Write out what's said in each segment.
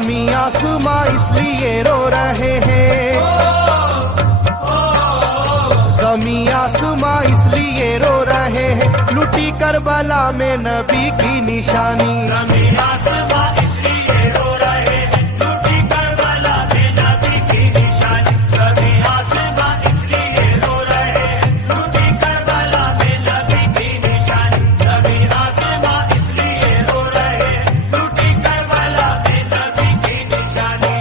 जमी आसमां इसलिए रो रहे हैं, जमी आसमां इसलिए रो रहे हैं, लुटी करबला में नबी की निशानी। जमी आसमां इसलिए रो रहे हैं, लुटी करबला में नबी की निशानी। जमी आसमां इसलिए रो रहे हैं, लुटी करबला में नबी की निशानी। जमी आसमां इसलिए रो रहे हैं, लुटी करबला में नबी की निशानी।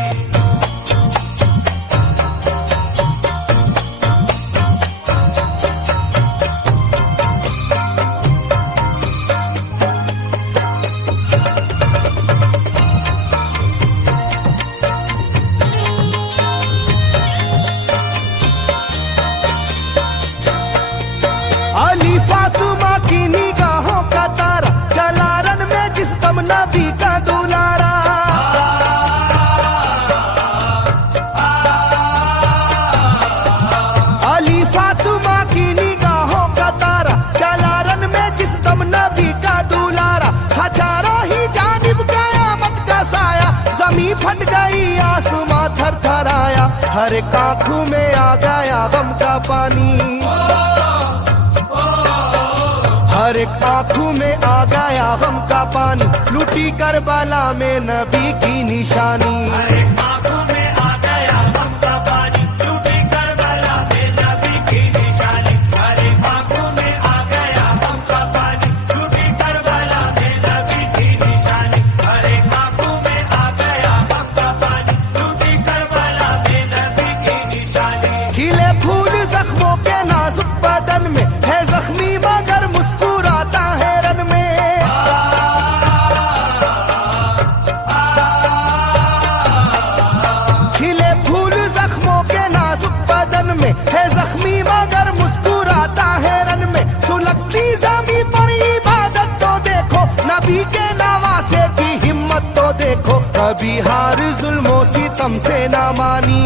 अली फातिमा की निगाहों का तारा, चला रन में जिस दम नबी का दुलारा। अली फातिमा की निगाहों का तारा, चला रन में जिस दम नबी का दुलारा। हजारों ही जानिब कयामत का साया, जमीन फट गई आसमां थर थर आया। हर एक आंखों में आ गया गम का पानी, हर एक आंखों में आ गया गम का पानी, लुटी करबला में नबी की निशानी। हर एक आंखों में आ गया गम का पानी, लुटी करबला में नबी की निशानी। हर एक आंखों में आ गया गम का पानी, लुटी करबला में नबी की निशानी। हर एक आंखों में आ गया गम का पानी, लुटी करबला में नबी की निशानी। खिले फूल जख्मों के नाजुक बदन में, है जख्मी मगर मुस्कुराता है रन में। खिले फूल जख्मों के नाजुक बदन में, है जख्मी मगर मुस्कुराता है रन में। सुलगती जमी पर इबादत तो देखो, नबी के नवासे की हिम्मत तो देखो। कभी हार जुल्मों सितम से ना मानी,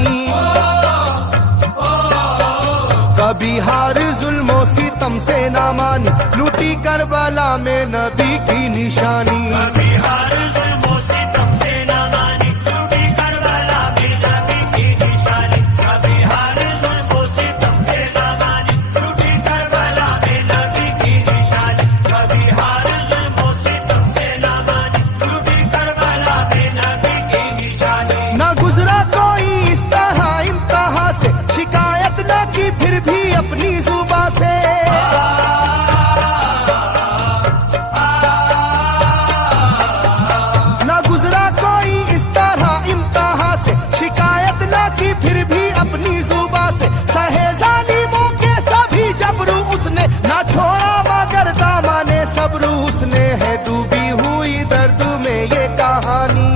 कभी हार जुल्मों सितम से ना मानी, लुटी करबला में नबी की निशानी। कभी हार जुल्मों सितम से ना मानी, लुटी करबला में नबी की निशानी। कभी हार जुल्मों सितम से ना मानी, लुटी करबला में नबी की निशानी। कभी हार जुल्मों सितम से ना मानी, लुटी करबला में नबी की निशानी। न गुजरा कोई इस तरह इम्तिहान से, शिकायत न की फिर भी अपनी जुबां से। न गुजरा कोई इस तरह इम्तिहान से, शिकायत न की फिर भी अपनी जुबां से। सहे जालिमों के सभी जबरू उसने, न छोड़ा मगर दामने सब्र उसने। है डूबी हुई दर्द में ये कहानी,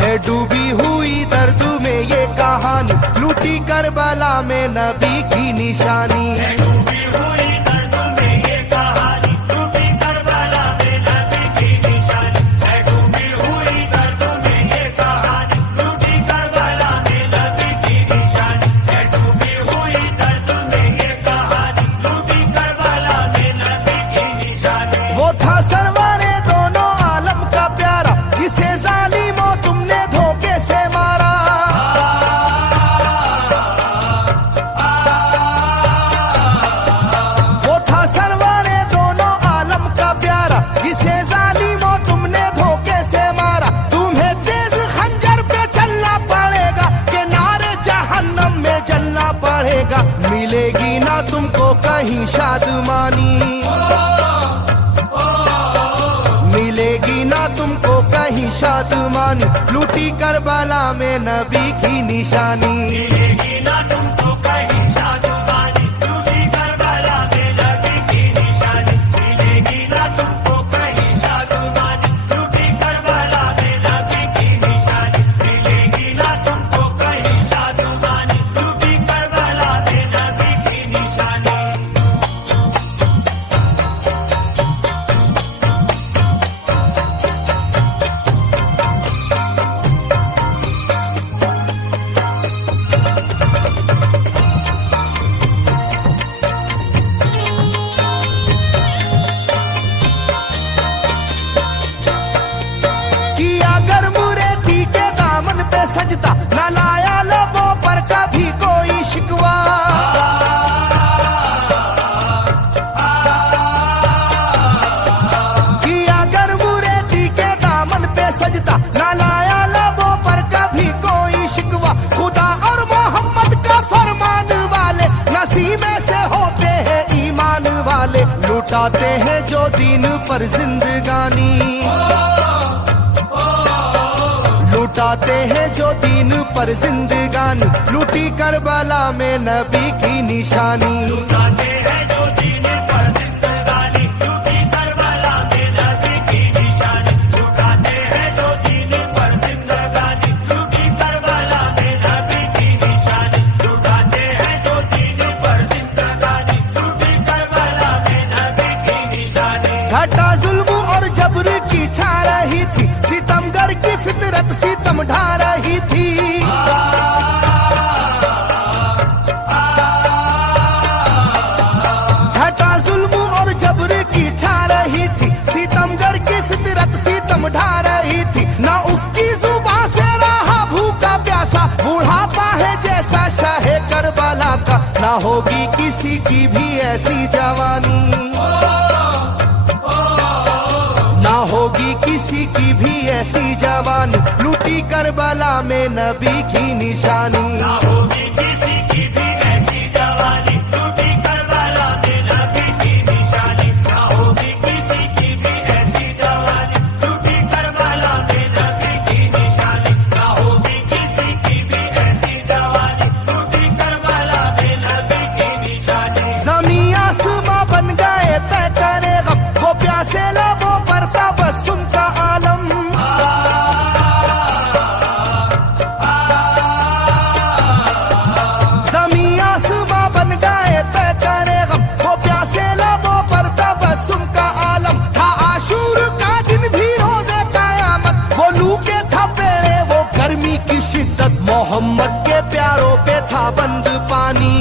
है डूबी हुई दर्द में ये कहानी, लूटी करबला में नबी की निशानी। है डूबी हुई दर्द में ये कहानी, लुटी करबला में नबी की निशानी। है डूबी हुई दर्द में ये कहानी, लुटी करबला में नबी की निशानी। है डूबी हुई दर्द में ये कहानी, लुटी करबला में नबी की निशानी। वो था सरवारे दोनों आलम का प्यारा, जिसे जालिमों तुमने धोखे से मारा। वो था सरवारे दोनों आलम का प्यारा, जिसे जालिमों तुमने धोखे से मारा। तुम्हें तेज खंजर पे चलना पड़ेगा, के नारे जहन्नम में जलना पड़ेगा। मिलेगी ना तुमको कहीं शादमानी, मिलेगी ना तुमको कहीं शादमानी, लूटी करबला में नबी की निशानी। मिलेगी ना तुमको कहीं शादमानी, लुटी करबला में नबी की निशानी। मिलेगी ना तुमको कहीं शादमानी, लुटी करबला में नबी की निशानी। मिलेगी ना तुमको कहीं शादमानी, लुटी करबला में नबी की निशानी। लुटाते हैं जो दीन पर जिंदगानी, लुटाते हैं जो दीन पर जिंदगानी, लूटी करबला में नबी की निशानी। लुटाते हैं जो दीन पर जिंदगानी, लूटी करबला में नबी की निशानी। लुटाते हैं जो दीन पर जिंदगानी, लूटी करबला में नबी की निशानी। लुटाते हैं जो दीन पर जिंदगानी, लूटी करबला में नबी की निशानी। घटा जुल्म और जबर की छा रही थी, सितमगर की फितरत सितम ढा रही थी। घटा जुल्म और जबर की छा रही थी, सितमगर की फितरत सितम ढा रही थी। ना उसकी जुबान से रहा भूखा प्यासा, बुढ़ापा है जैसा शाहे करबला का, ना होगी किसी की भी ऐसी जवानी, ना होगी किसी की भी ऐसी जवानी, लूटी करबला में नबी की निशानी। ना होगी किसी की भी ऐसी जवानी, लूटी करबला में नबी की निशानी। ना होगी किसी की भी ऐसी जवानी, लूटी करबला में नबी की निशानी। ना होगी किसी की भी ऐसी जवानी, लूटी करबला में नबी की निशानी। ज़मीं आसमां बन गए तय करे गम, वो प्यासे लबों पर तबस्सुम का आलम। ज़मीं आसमां बन गए तय करे गम, वो प्यासे लबों पर तबस्सुम का आलम। था आशूर का दिन भी रोज़े क़यामत, वो लू के थपेड़े वो गर्मी की शिद्दत, मोहम्मद के प्यारों पे था बंद पानी,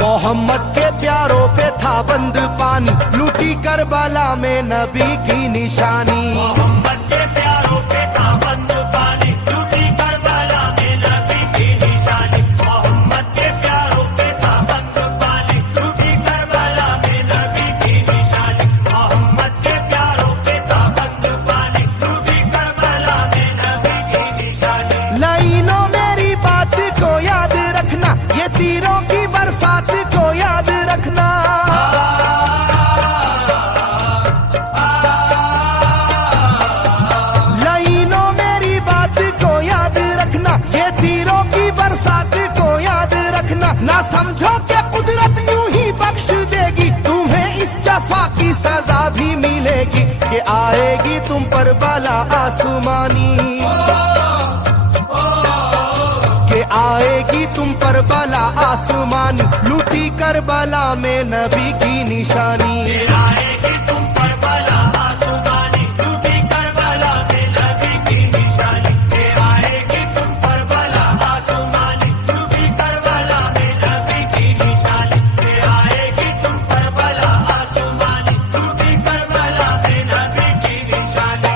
मोहम्मद के प्यारों पे था बंद पानी, लूटी करबला में नबी की निशानी। मोहम्मद के प्यारों पे था बंद पानी, लूटी करबला में नबी की निशानी। मोहम्मद के प्यारों पे था बंद पानी, लूटी करबला में नबी की निशानी। मोहम्मद के प्यारों पे था बंद पानी, लूटी करबला में नबी की निशानी। लाइनों मेरी बात को याद रखना, ये तीरों की बरसात को याद रखना। लाइनों मेरी बात को याद रखना, ये तीरों की बरसात को याद रखना। ना समझो कि कुदरत यूं ही बख्श देगी, तुम्हें इस जफा की सजा भी मिलेगी, कि आएगी तुम पर बला आसमानी, कि आएगी तुम पर बला आसमानी, लूटी करबला में नबी की निशानी। आएगी तुम पर बला आसमानी, लूटी करबला में नबी की निशानी। आएगी तुम पर बला आसमानी, लूटी करबला में नबी की निशानी। आएगी तुम पर बला आसमानी, लूटी करबला में नबी की निशानी।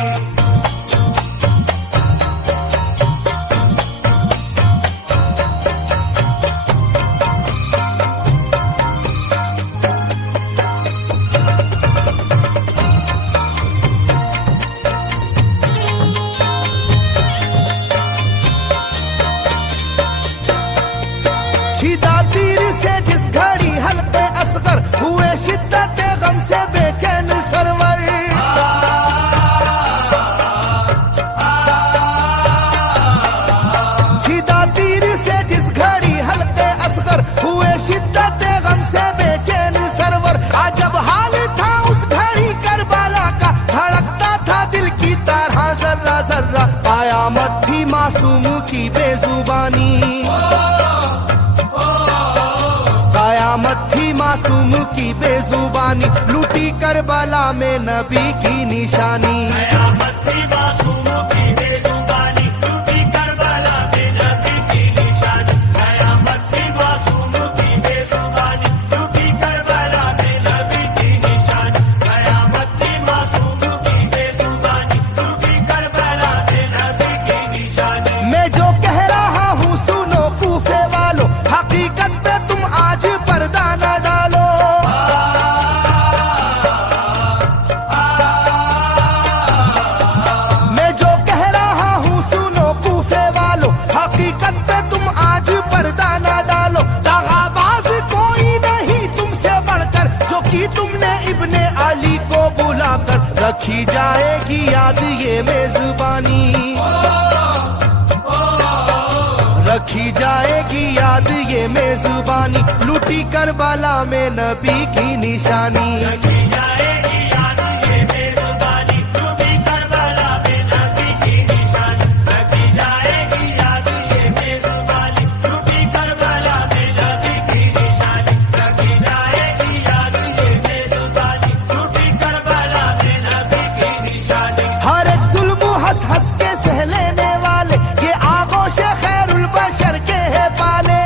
छिदा तीर से जिस घड़ी हल्के असगर, हुए शिद्दत गम से बेचैन सरवर। छिदा तीर से जिस घड़ी हल्के असगर, हुए शिद्दत गम से बेचैन सरवर। अजब हाल था उस घड़ी करबला का, धड़कता था दिल की तरह जर्रा जर्रा। कयामत थी मासूम की बेजुबानी, कयामत थी मासूम की बेजुबानी, लूटी करबला में नबी की निशानी। कयामत थी मासूमों की बेजुबानी, लूटी करबला में नबी की निशानी। कयामत थी मासूमों की बेजुबानी, लूटी करबला में नबी की निशानी। कयामत थी मासूमों की बेजुबानी, लूटी करबला में नबी की निशानी। मैं जो कह रहा हूँ सुनो कूफे वालों, हकीकत पे तुम आज पर्दा न डालो। रखी जाएगी याद ये मेजबानी, रखी जाएगी याद ये मेजबानी, लूटी करबला में नबी की निशानी। रखी जाएगी याद ये मेजबानी, लूटी करबला में नबी की निशानी। रखी जाएगी याद ये मेजबानी, लूटी करबला में नबी की निशानी। रखी जाएगी याद ये मेजबानी, लूटी करबला में नबी की निशानी। हर एक जुल्म हंस हंस के सह लेने वाले, ये आगोश खैरुल बशर के है पाले।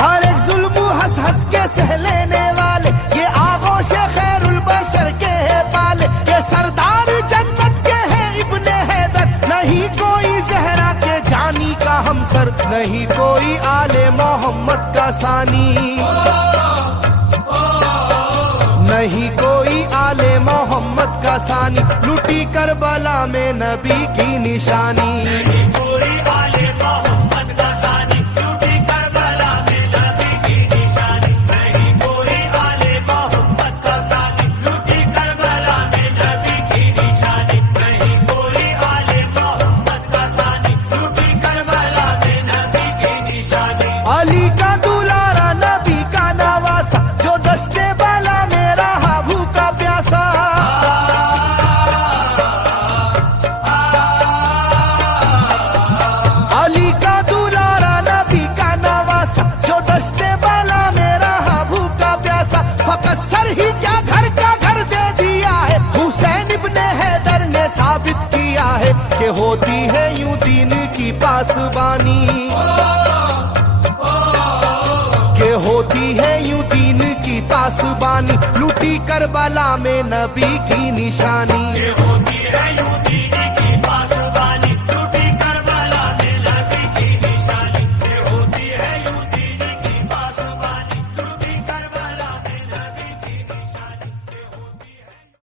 हर एक जुल्म हंस हंस के सह लेने वाले, ये आगोश खैरुल बशर के है पाले। ये सरदार जन्नत के है इब्ने हैदर, नहीं कोई जहरा के जानी का हमसर, नहीं कोई आले मोहम्मद का सानी, नहीं कोई आले मोहम्मद का सानी, लूटी करबला में नबी की निशानी। नहीं कोई आले मोहम्मद का सानी, लूटी करबला में नबी की निशानी। नहीं कोई आले मोहम्मद का सानी, लूटी करबला में नबी की निशानी। नहीं कोई आले मोहम्मद का सानी, लूटी करबला में नबी की निशानी। अली का दुलारा नबी का नवासा, जो दश्ते बाला में रहा भूखा प्यासा। अली का दुलारा नबी का नवासा, जो दश्ते बाला में रहा भूखा प्यासा। फकत सर ही क्या घर का घर दे दिया है, हुसैन इब्ने हैदर ने साबित किया है कि होती है यूं दीन की पासबानी, के होती है यूं दीन की पासबानी, लूटी करबला में नबी की निशानी।